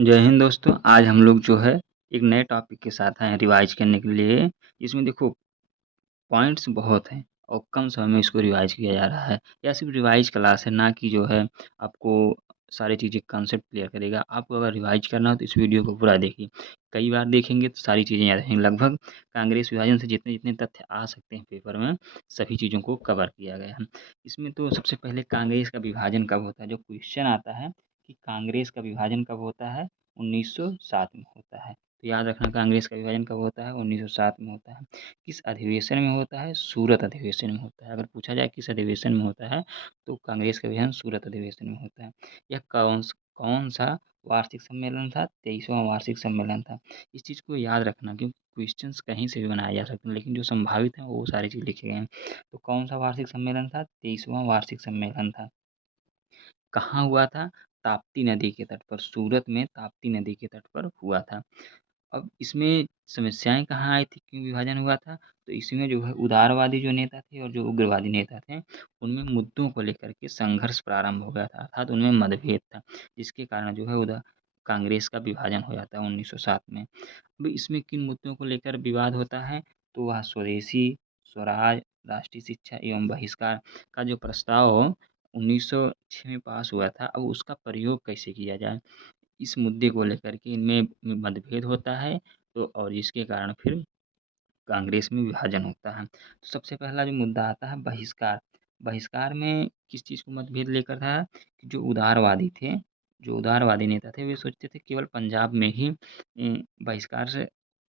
जय हिंद दोस्तों। आज हम लोग जो है एक नए टॉपिक के साथ आए हैं रिवाइज करने के लिए। इसमें देखो पॉइंट्स बहुत हैं और कम समय में इसको रिवाइज किया जा रहा है। यह सिर्फ रिवाइज क्लास है, ना कि जो है आपको सारी चीज़ें कंसेप्ट क्लियर करेगा। आपको अगर रिवाइज करना हो तो इस वीडियो को पूरा देखिए। कई बार देखेंगे तो सारी चीज़ें याद रहेंगी। लगभग कांग्रेस विभाजन से जितने जितने तथ्य आ सकते हैं पेपर में, सभी चीज़ों को कवर किया गया है। इसमें तो सबसे पहले कांग्रेस का विभाजन कब होता है, जो क्वेश्चन आता है कि कांग्रेस का विभाजन कब होता है, 1907 में होता है। तो याद रखना, कांग्रेस का विभाजन कब होता है, 1907 में होता है। किस अधिवेशन में होता है, सूरत अधिवेशन में होता है। अगर पूछा जाए किस अधिवेशन में होता है, तो कांग्रेस का विभाजन सूरत अधिवेशन में होता है। यह कौन सा वार्षिक सम्मेलन था, 23वां वार्षिक सम्मेलन था। इस चीज़ को याद रखना, क्योंकि क्वेश्चंस कहीं से भी बनाए जा सकते हैं, लेकिन जो संभावित हैं वो सारी चीज़ लिखे गए हैं। तो कौन सा वार्षिक सम्मेलन था, 23वां वार्षिक सम्मेलन था। कहाँ हुआ था, ताप्ती नदी के तट पर, सूरत में ताप्ती नदी के तट पर हुआ था। अब इसमें समस्याएँ कहाँ आई थी, क्यों विभाजन हुआ था? तो इसमें जो है उदारवादी जो नेता थे और जो उग्रवादी नेता थे, उनमें मुद्दों को लेकर के संघर्ष प्रारंभ हो गया था, अर्थात उनमें मतभेद था, जिसके कारण जो है उदा कांग्रेस का विभाजन हो जाता है 1907 में। अब इसमें किन मुद्दों को लेकर विवाद होता है, तो वह स्वदेशी, स्वराज, राष्ट्रीय शिक्षा एवं बहिष्कार का जो प्रस्ताव 1906 में पास हुआ था, अब उसका प्रयोग कैसे किया जाए? इस मुद्दे को लेकर के इनमें मतभेद होता है, तो और जिसके कारण फिर कांग्रेस में विभाजन होता है। तो सबसे पहला जो मुद्दा आता है बहिष्कार। बहिष्कार में किस चीज़ को मतभेद लेकर था कि जो उदारवादी नेता थे, वे सोचते थे केवल पंजाब में ही बहिष्कार से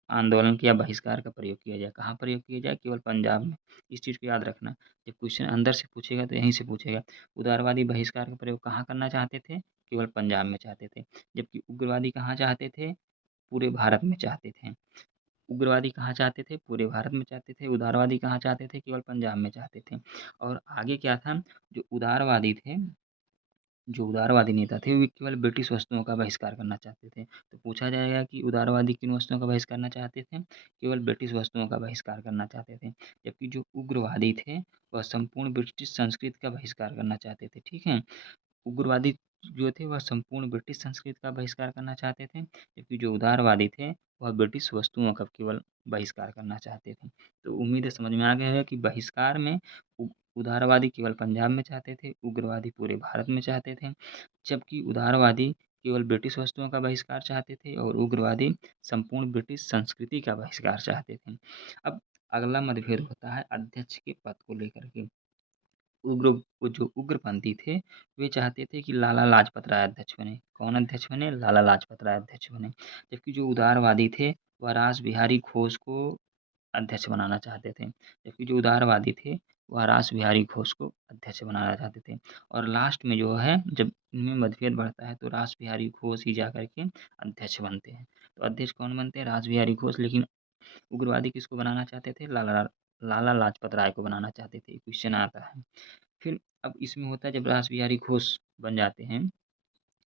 आंदोलन या बहिष्कार का प्रयोग किया जाए। कहाँ प्रयोग किया जाए? केवल पंजाब में। इस चीज़ को याद रखना। जब क्वेश्चन अंदर से पूछेगा तो यहीं से पूछेगा। उदारवादी बहिष्कार का प्रयोग कहाँ करना चाहते थे? केवल पंजाब में चाहते थे। जबकि उग्रवादी कहाँ चाहते थे? पूरे भारत में चाहते थे। उग्रवादी कहाँ चाहते थे? पूरे भारत में चाहते थे। उदारवादी कहाँ चाहते थे? केवल पंजाब में चाहते थे। और आगे क्या था, जो उदारवादी थे, जो उदारवादी नेता थे, वे केवल ब्रिटिश वस्तुओं का बहिष्कार करना चाहते थे। तो पूछा जाएगा कि उदारवादी किन वस्तुओं का बहिष्कार करना चाहते थे? केवल ब्रिटिश वस्तुओं का बहिष्कार करना चाहते थे। जबकि जो उग्रवादी थे, वह संपूर्ण ब्रिटिश संस्कृति का बहिष्कार करना चाहते थे। ठीक है? उग्रवादी जो थे वह संपूर्ण ब्रिटिश संस्कृति का बहिष्कार करना चाहते थे, जबकि जो उदारवादी थे वह ब्रिटिश वस्तुओं का केवल बहिष्कार करना चाहते थे। तो उम्मीद है समझ में आ गया है कि बहिष्कार में उदारवादी केवल पंजाब में चाहते थे, उग्रवादी पूरे भारत में चाहते थे, जबकि उदारवादी केवल ब्रिटिश वस्तुओं का बहिष्कार चाहते थे और उग्रवादी संपूर्ण ब्रिटिश संस्कृति का बहिष्कार चाहते थे। अब अगला मतभेद होता है अध्यक्ष के पद को लेकर के। उग्र वो जो उग्रपंथी थे, वे चाहते थे कि लाला लाजपत राय अध्यक्ष बने। कौन अध्यक्ष बने? लाला लाजपत राय अध्यक्ष बने। जबकि जो उदारवादी थे, वह रास बिहारी घोष को अध्यक्ष बनाना चाहते थे। जबकि जो उदारवादी थे, वह रास बिहारी घोष को अध्यक्ष बनाना चाहते थे। और लास्ट में जो है, जब इनमें मतभेद बढ़ता है, तो रास बिहारी घोष ही जाकर के अध्यक्ष बनते हैं। तो अध्यक्ष कौन बनते हैं? रास बिहारी घोष। लेकिन उग्रवादी किसको बनाना चाहते थे? लाला लाला लाजपत राय को बनाना चाहते थे। क्वेश्चन आता है। फिर अब इसमें होता है जब रास बिहारी घोष बन जाते हैं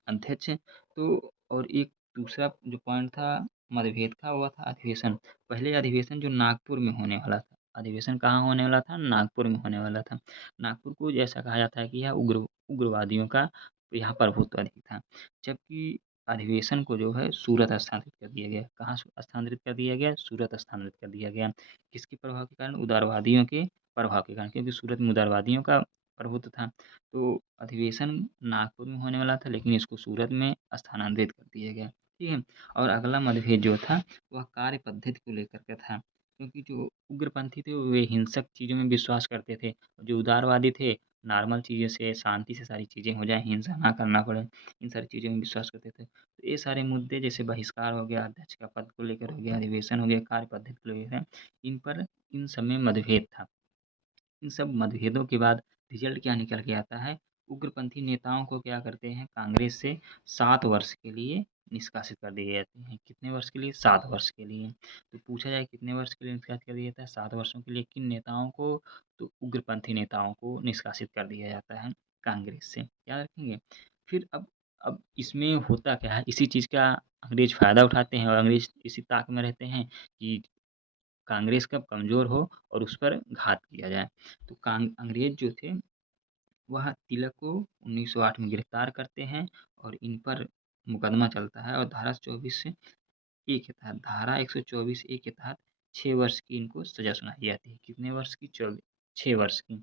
अध्यक्ष, तो और एक दूसरा जो पॉइंट था मतभेद का, वो था अधिवेशन। पहले अधिवेशन जो नागपुर में होने वाला था, अधिवेशन कहाँ होने वाला था? नागपुर में होने वाला था। नागपुर को जैसा कहा जाता है कि यह उग्रवादियों का यहाँ प्रभुत्व अधिक था। जबकि अधिवेशन को जो है सूरत स्थानांतरित कर दिया गया। कहाँ स्थानांतरित कर दिया गया? सूरत स्थानांतरित कर दिया गया। किसके प्रभाव के कारण? उदारवादियों के प्रभाव के कारण, क्योंकि सूरत में उदारवादियों का प्रभुत्व था। तो अधिवेशन नागपुर में होने वाला था, लेकिन इसको सूरत में स्थानांतरित कर दिया गया। ठीक है? और अगला मतभेद जो था, वह कार्य पद्धति को लेकर के था। क्योंकि जो उग्रपंथी थे, वे हिंसक चीज़ों में विश्वास करते थे। जो उदारवादी थे, नॉर्मल चीज़ों से, शांति से सारी चीज़ें हो जाएँ, हिंसा ना करना पड़े, इन सारी चीज़ों में विश्वास करते थे। तो ये सारे मुद्दे, जैसे बहिष्कार हो गया, अध्यक्ष का पद को लेकर हो गया, अधिवेशन हो गया, कार्य पद्धति को लेकर, इन सब में मतभेद था। इन सब मतभेदों के बाद रिजल्ट क्या निकल के आता है? उग्रपंथी नेताओं को क्या करते हैं, कांग्रेस से 7 वर्ष के लिए निष्कासित कर दिए जाते हैं। कितने वर्ष के लिए? 7 वर्ष के लिए। तो पूछा जाए कितने वर्ष के लिए निष्कासित कर दिया जाता है? 7 वर्षों के लिए। किन नेताओं को? तो उग्रपंथी नेताओं को निष्कासित कर दिया जाता है कांग्रेस से। याद रखेंगे। फिर अब इसमें होता क्या है, इसी चीज़ का अंग्रेज फ़ायदा उठाते हैं और अंग्रेज इसी ताक में रहते हैं कि कांग्रेस कब कमज़ोर हो और उस पर घात किया जाए। तो अंग्रेज़ जो थे, वह तिलक को 1908 में गिरफ्तार करते हैं और इन पर मुकदमा चलता है और धारा 24 से ए के तहत धारा 124 ए के तहत 6 वर्ष की इनको सज़ा सुनाई जाती है। कितने वर्ष की? 6 वर्ष की।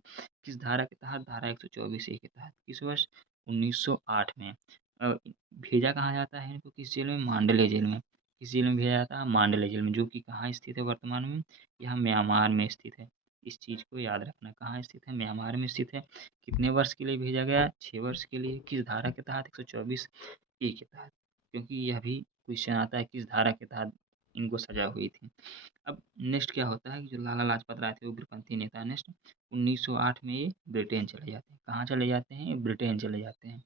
किस धारा के तहत? धारा 124 ए के तहत। किस वर्ष? 1908 में। भेजा कहाँ जाता है इनको? किस जेल में? मांडले जेल में। किस जेल में भेजा जाता है? मांडले जेल में, जो कि कहाँ स्थित है वर्तमान में? यह म्यांमार में स्थित है। इस चीज़ को याद रखना, कहाँ स्थित है? म्यांमार में स्थित है। कितने वर्ष के लिए भेजा गया? 6 वर्ष के लिए। किस धारा के तहत? 124 ए के तहत। क्योंकि यह भी क्वेश्चन आता है किस धारा के तहत इनको सज़ा हुई थी। अब नेक्स्ट क्या होता है कि जो लाला लाजपत राय थे उग्रपंथी नेता, नेक्स्ट 1908 में ये ब्रिटेन चले जाते हैं। कहाँ चले जाते हैं? ब्रिटेन चले जाते हैं।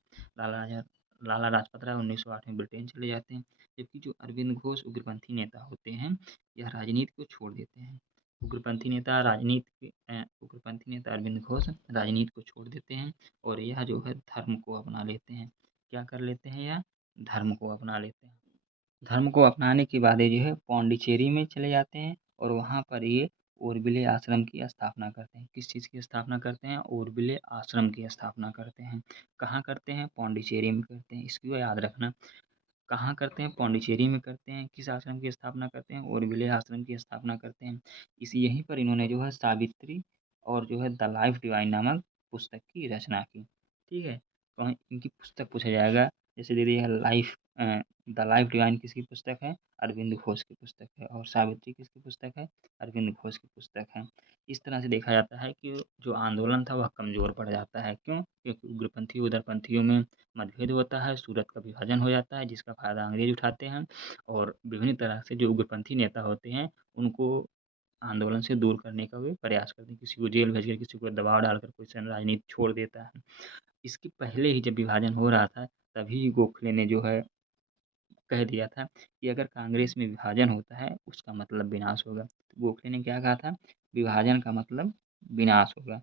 लाला लाजपत राय 1908 में ब्रिटेन चले जाते हैं। जबकि जो अरविंद घोष उग्रपंथी नेता होते हैं, यह राजनीति को छोड़ देते हैं। उग्रपंथी नेता अरविंद घोष राजनीति को छोड़ देते हैं और यह जो है धर्म को अपना लेते हैं। क्या कर लेते हैं? यह धर्म को अपना लेते हैं। धर्म को अपनाने के बाद ये जो है पौंडीचेरी में चले जाते हैं और वहाँ पर ये औरबिले आश्रम की स्थापना करते हैं। किस चीज़ की स्थापना करते हैं? औरबिले आश्रम की स्थापना करते हैं। कहाँ करते हैं? पौंडीचेरी में करते हैं। इसको याद रखना। कहाँ करते हैं? पौंडीचेरी में करते हैं। किस आश्रम की स्थापना करते हैं? औरबिले आश्रम की स्थापना करते हैं। यहीं पर इन्होंने जो है सावित्री और जो है द लाइफ डिवाइन नामक पुस्तक की रचना की। ठीक है? कहीं इनकी पुस्तक पूछा जाएगा, जैसे दे दिया है लाइफ द लाइफ डिवाइन किसकी पुस्तक है? अरविंद घोष की पुस्तक है। और सावित्री किसकी पुस्तक है? अरविंद घोष की पुस्तक है। इस तरह से देखा जाता है कि जो आंदोलन था वह कमज़ोर पड़ जाता है। क्यों? क्योंकि उग्रपंथी उदारपंथियों में मतभेद होता है, सूरत का विभाजन हो जाता है, जिसका फ़ायदा अंग्रेज उठाते हैं और विभिन्न तरह से जो उग्रपंथी नेता होते हैं, उनको आंदोलन से दूर करने का वे प्रयास करते हैं। किसी को जेल भेज कर, किसी को दबाव डालकर कोई सन राजनीति छोड़ देता है। इसके पहले ही जब विभाजन हो रहा था, तभी गोखले ने जो है कह दिया था कि अगर कांग्रेस में विभाजन होता है, उसका मतलब विनाश होगा। तो गोखले ने क्या कहा था? विभाजन का मतलब विनाश होगा।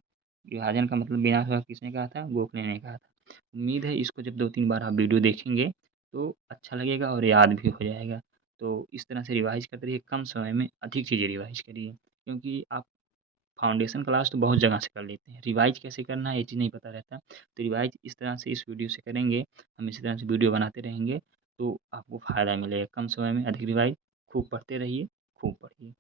विभाजन का मतलब विनाश होगा किसने कहा था? गोखले ने कहा था। उम्मीद है इसको जब 2-3 बार आप वीडियो देखेंगे, तो अच्छा लगेगा और याद भी हो जाएगा। तो इस तरह से रिवाइज़ करते रहिए, कम समय में अधिक चीज़ें रिवाइज़ करिए। क्योंकि आप फाउंडेशन क्लास तो बहुत जगह से कर लेते हैं, रिवाइज़ कैसे करना है ये चीज़ नहीं पता रहता। तो रिवाइज़ इस तरह से इस वीडियो से करेंगे, हम इसी तरह से वीडियो बनाते रहेंगे, तो आपको फ़ायदा मिलेगा। कम समय में अधिक रिवाइज़, खूब पढ़ते रहिए, खूब पढ़िए।